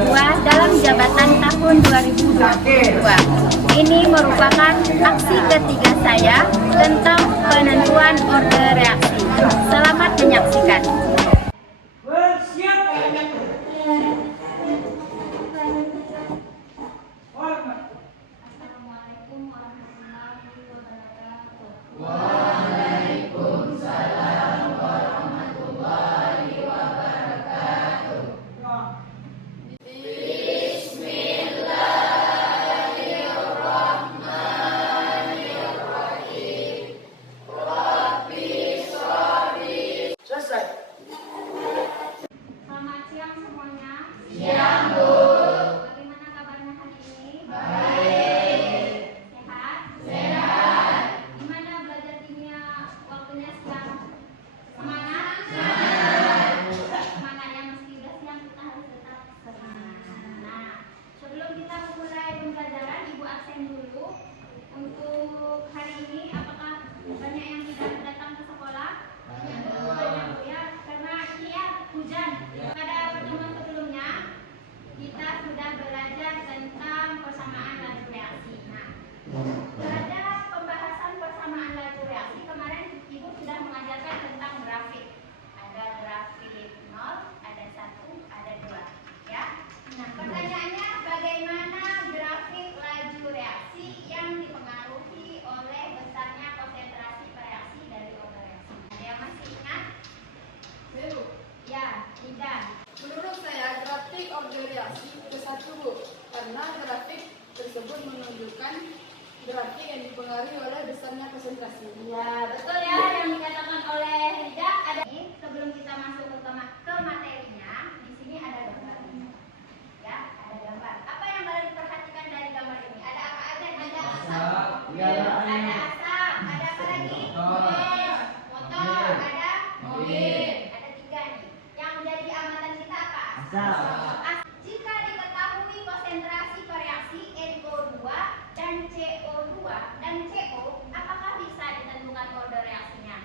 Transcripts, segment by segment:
kedua dalam jabatan tahun 2022. Ini merupakan aksi ketiga saya tentang penentuan order reaksi. Selamat menyaksikan. Selamat siang semuanya. Siang, Bu. Bagaimana kabarnya hari ini? Baik. Sehat? Sehat. Gimana belajar kimia waktunya siang? Semangat? Semangat. Semangat ya, meski udah siang kita harus tetap semangat. Nah, sebelum kita memulai pembelajaran, Ibu absen dulu. Untuk hari ini, apakah banyak yang tidak datang ke sekolah? Banyak ya, karena ini ya hujan. Pada pertemuan sebelumnya kita sudah belajar tentang persamaan laju reaksi. Nah, pada pembahasan persamaan laju reaksi kemarin Ibu sudah mengajarkan tentang grafik. Ada grafik 0, ada 1, ada 2. Ya. Nah, pertanyaannya bagaimana grafik laju reaksi yang dipengaruhi oleh besarnya konsentrasi reaksi dari order reaksi? Ada yang masih ingat? Belum. Ya, tidak. Menurut saya grafik order reaksi ke satu, Bu, karena grafik tersebut menunjukkan grafik yang dipengaruhi oleh besarnya konsentrasi. Ya, betul ya yang dikatakan oleh Rida. Ada ini sebelum kita masuk ke materinya, di sini ada gambar. Ya, ada gambar. Apa yang baru diperhatikan dari gambar ini? Ada apa aja? Ada asap. Ada asap. Ada apa lagi? Motor. Ada mobil. Ada 3 nih. Yang menjadi amatan kita apa? Jika diketahui konsentrasi reaksi NO2 dan CO2 dan CO, apakah bisa ditentukan order reaksinya?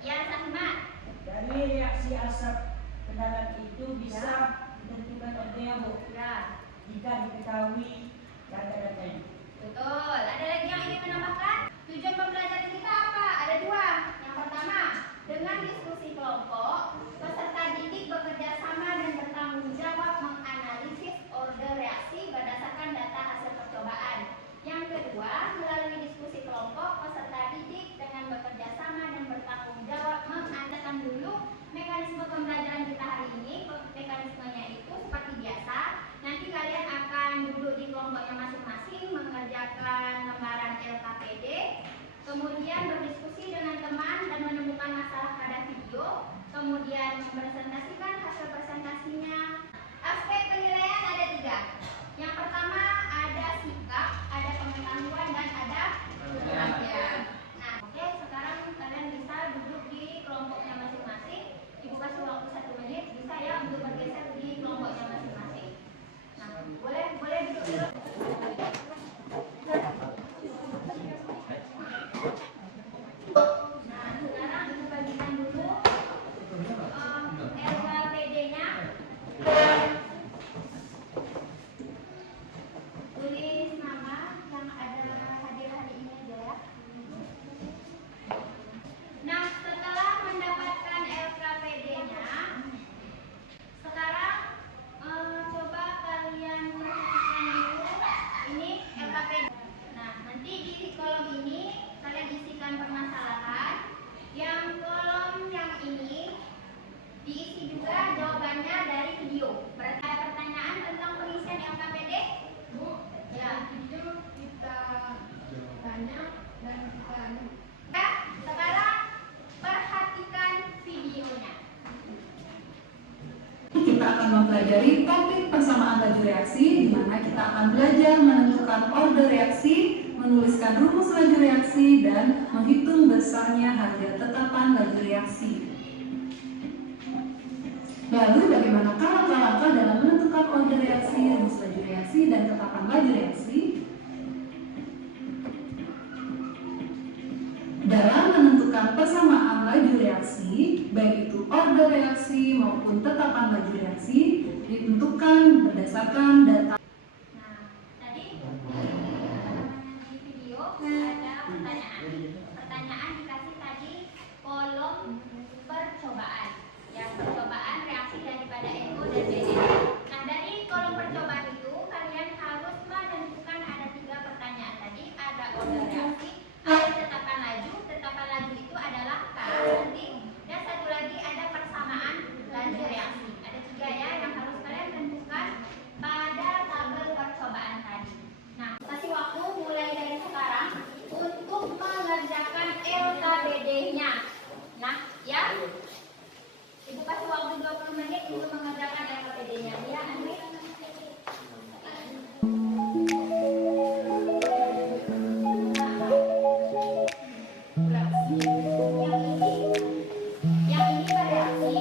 Ya, Sahma. Dari reaksi asap kendaraan itu bisa ditentukan ordernya, Bu. Ya, Jika diketahui data-datanya. betul. Ada lagi yang ingin menambahkan? Tujuan pembelajaran kita apa? Ada 2. Yang pertama, dengan diskusi kelompok, peserta didik bekerja sama dan bertanggung jawab menganalisis order reaksi berdasarkan data hasil percobaan. Yang kedua, melalui diskusi kelompok, peserta didik dengan bekerja sama dan bertanggung jawab menganalisis dulu mekanisme pembelajaran kita hari ini. Mekanismenya itu seperti biasa. Nanti kalian akan duduk di kelompoknya masing-masing, mengerjakan lembaran LKPD, kemudian berdiskusi dengan teman dan menemukan masalah pada video, kemudian mempresentasikan hasil presentasinya. Aspek penilaian ada 3. Yang pertama ada sikap, ada pengetahuan, dan ada keberhasilan. Nah, oke, sekarang kalian bisa duduk di kelompoknya masing-masing. Ibu kasih waktu 1 menit, bisa ya untuk bergeser di kelompoknya masing-masing. Nah, boleh duduk dulu. Nah, sekarang ibu bagikan dulu LKPD-nya. Tulis nama yang ada hadir hari ini aja ya. Nah, setelah mendapatkan LKPD-nya, sekarang coba kalian perhatikan dulu ini LKPD. Nah, nanti di kolom ini kalian isikan permasalahan. Yang kolom yang ini diisi juga jawabannya dari video. Berarti ada pertanyaan tentang pengisian LKPD? Bu, Ya. itu kita tanya dan kita Ya, sekarang perhatikan videonya. Kita akan mempelajari topik persamaan laju reaksi, di mana kita akan belajar menentukan order reaksi, menuliskan rumus laju reaksi, dan menghitung besarnya harga tetapan laju reaksi. Lalu bagaimanakah langkah-langkah dalam menentukan order reaksi, rumus laju reaksi, dan tetapan laju reaksi? Dalam menentukan persamaan laju reaksi, baik itu order reaksi maupun tetapan laju reaksi, ditentukan berdasarkan berdasarkan data. Nah, tadi di video ada pertanyaan. Pertanyaan dikasih tadi kolom percobaan. Ya, percobaan reaksi daripada NO dan BD. Nah, dari kolom percobaan itu kalian harus menentukan ada 3 pertanyaan tadi. Ada order reaksi, ada tetapan laju. Tetapan laju itu adalah K nanti. Dan satu lagi ada persamaan laju reaksi. Ada 3 ya yang harus kalian tentukan pada tabel percobaan tadi. Nah, kasih waktu mulai dari sekarang untuk mengerjakan LKBD-nya. Nah, ya. Ibu kasih waktu 20 menit untuk mengerjakan LKBD-nya. Ya, Andri. Yang ini bereaksi.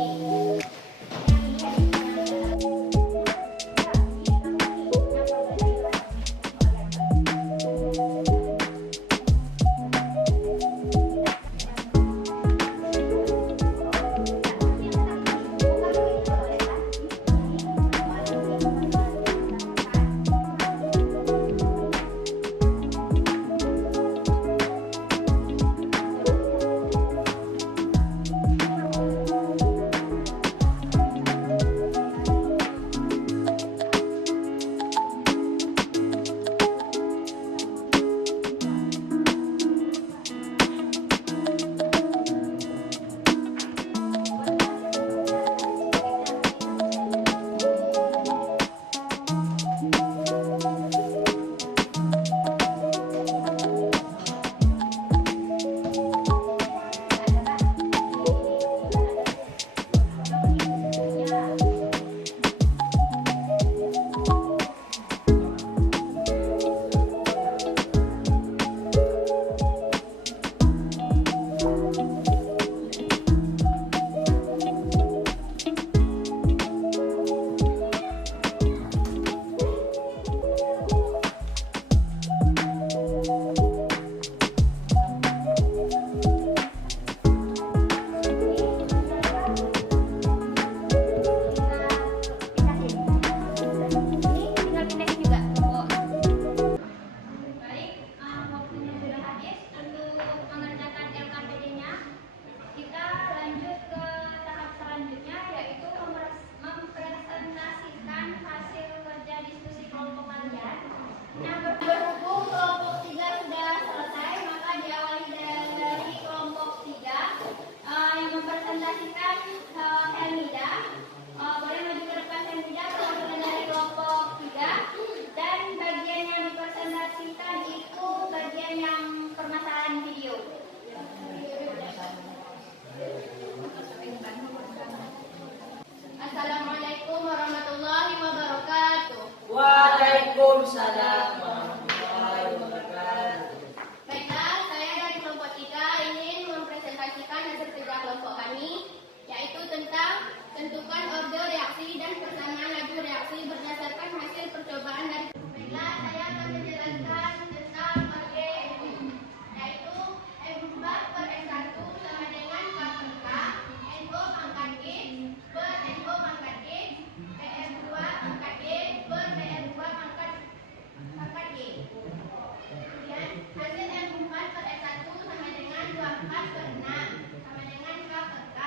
Assalamualaikum warahmatullahi wabarakatuh. Waalaikumsalam warahmatullahi wabarakatuh. Baiklah, saya dari kelompok 3 ingin mempresentasikan hasil kerja kelompok kami, yaitu tentang tentukan order reaksi dan persamaan laju reaksi berdasarkan hasil percobaan dari. Baiklah, saya akan menjelaskan tentang order yaitu M4 per S1 sama dengan K per K, NO pangkat G per NO pangkat G, PR2 pangkat G per PR2 pangkat G. Kemudian hasil M4 per S1 sama dengan 24 per 6 sama dengan K per K.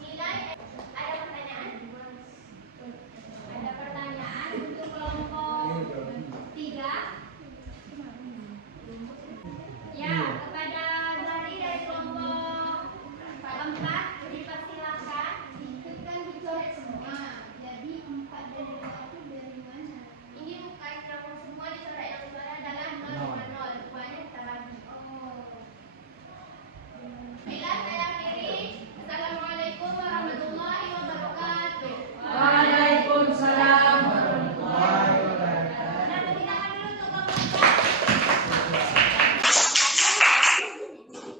Nilai ada pertanyaan? Ada pertanyaan untuk kelompok 3? Ya, kepada dari kelompok 4 dipersilakan. Itu kan dicoret semua. Jadi 4 dari 2 itu dari mana? Ini bukan kelompok semua dicoret, yang dicoret adalah 0,0. Buahnya kita bagi. Bila saya akhiri, Assalamualaikum warahmatullahi wabarakatuh. Waalaikumsalam warahmatullahi wabarakatuh. Nah, tepuk tangan dulu untuk kelompok 4.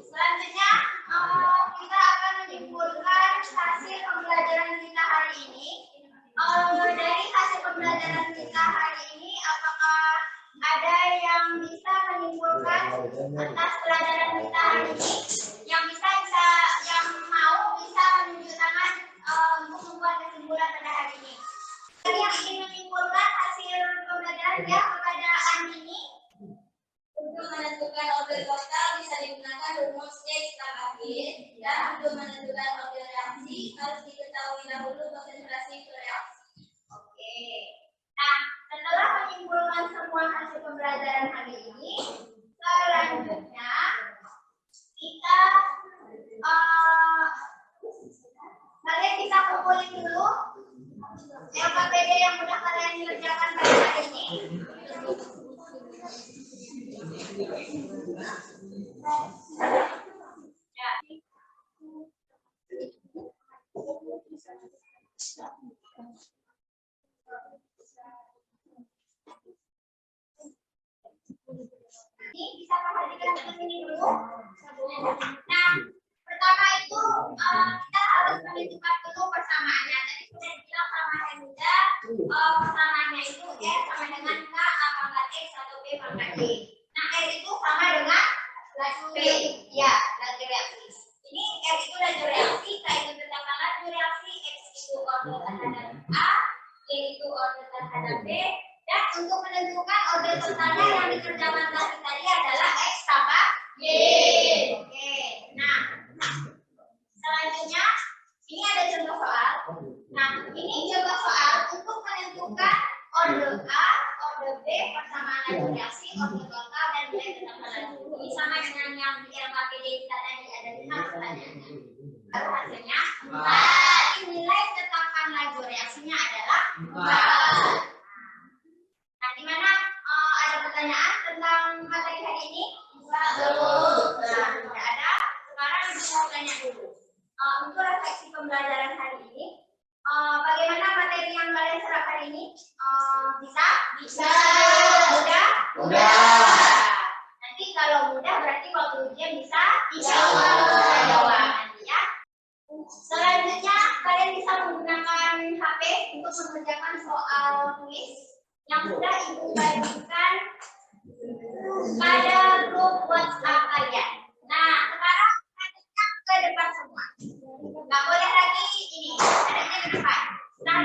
Selanjutnya, kita akan menyimpulkan hasil pembelajaran kita hari ini. Dari hasil pembelajaran kita hari ini, apakah ada yang bisa menyimpulkan atas pelajaran kita hari ini? Yang yang mau bisa menunjuk tangan untuk membuat kesimpulan pada hari ini. Yang ingin menyimpulkan hasil hadiah kepada Andini. Untuk menentukan order total bisa digunakan rumus X tambah Y, dan untuk menentukan order reaksi harus diketahui dahulu konsentrasi reaksi. Oke. Nah, setelah menyimpulkan semua hasil pembelajaran hari ini, selanjutnya kita kalian bisa kumpulin dulu LKPD yang sudah kalian kerjakan pada hari ini. Ya. Ini bisa perhatikan ke sini dulu. Nah, pertama itu kita harus menentukan dulu persamaannya. Tadi sudah dibilang sama Henda, persamaannya itu R sama dengan K, A pangkat X atau B pangkat Y. Nah, R itu sama dengan P, ya, laju reaksi. Ini R itu laju reaksi, K itu tentang laju reaksi, X itu order terhadap A, Y itu order terhadap B. Dan untuk menentukan order totalnya yang dikerjakan tadi adalah X tambah Y. Oke, nah selanjutnya ini ada contoh soal. Nah, ini contoh soal untuk menentukan order A, order B, persamaan laju reaksi, order total, dan nilai tetapkan laju. Ini sama dengan yang di LKPD kita tadi ada 6 pertanyaannya. Lalu hasilnya 4. Nilai tetapkan laju reaksinya adalah 4. Nah, di mana ada pertanyaan tentang materi hari ini? Belum. Nah, tidak ada. Sekarang kita tanya dulu. Untuk refleksi pembelajaran hari ini, bagaimana materi yang kalian serap hari ini? Bisa? Bisa. Mudah? Mudah. Nanti kalau mudah berarti waktu ujian bisa? Jawab nanti ya. Selanjutnya kalian bisa menggunakan HP untuk mengerjakan soal kuis yang sudah ibu bagikan pada grup WhatsApp kalian. Nah, sekarang ke depan semua. Nggak boleh lagi ini, adanya ke depan. Nah,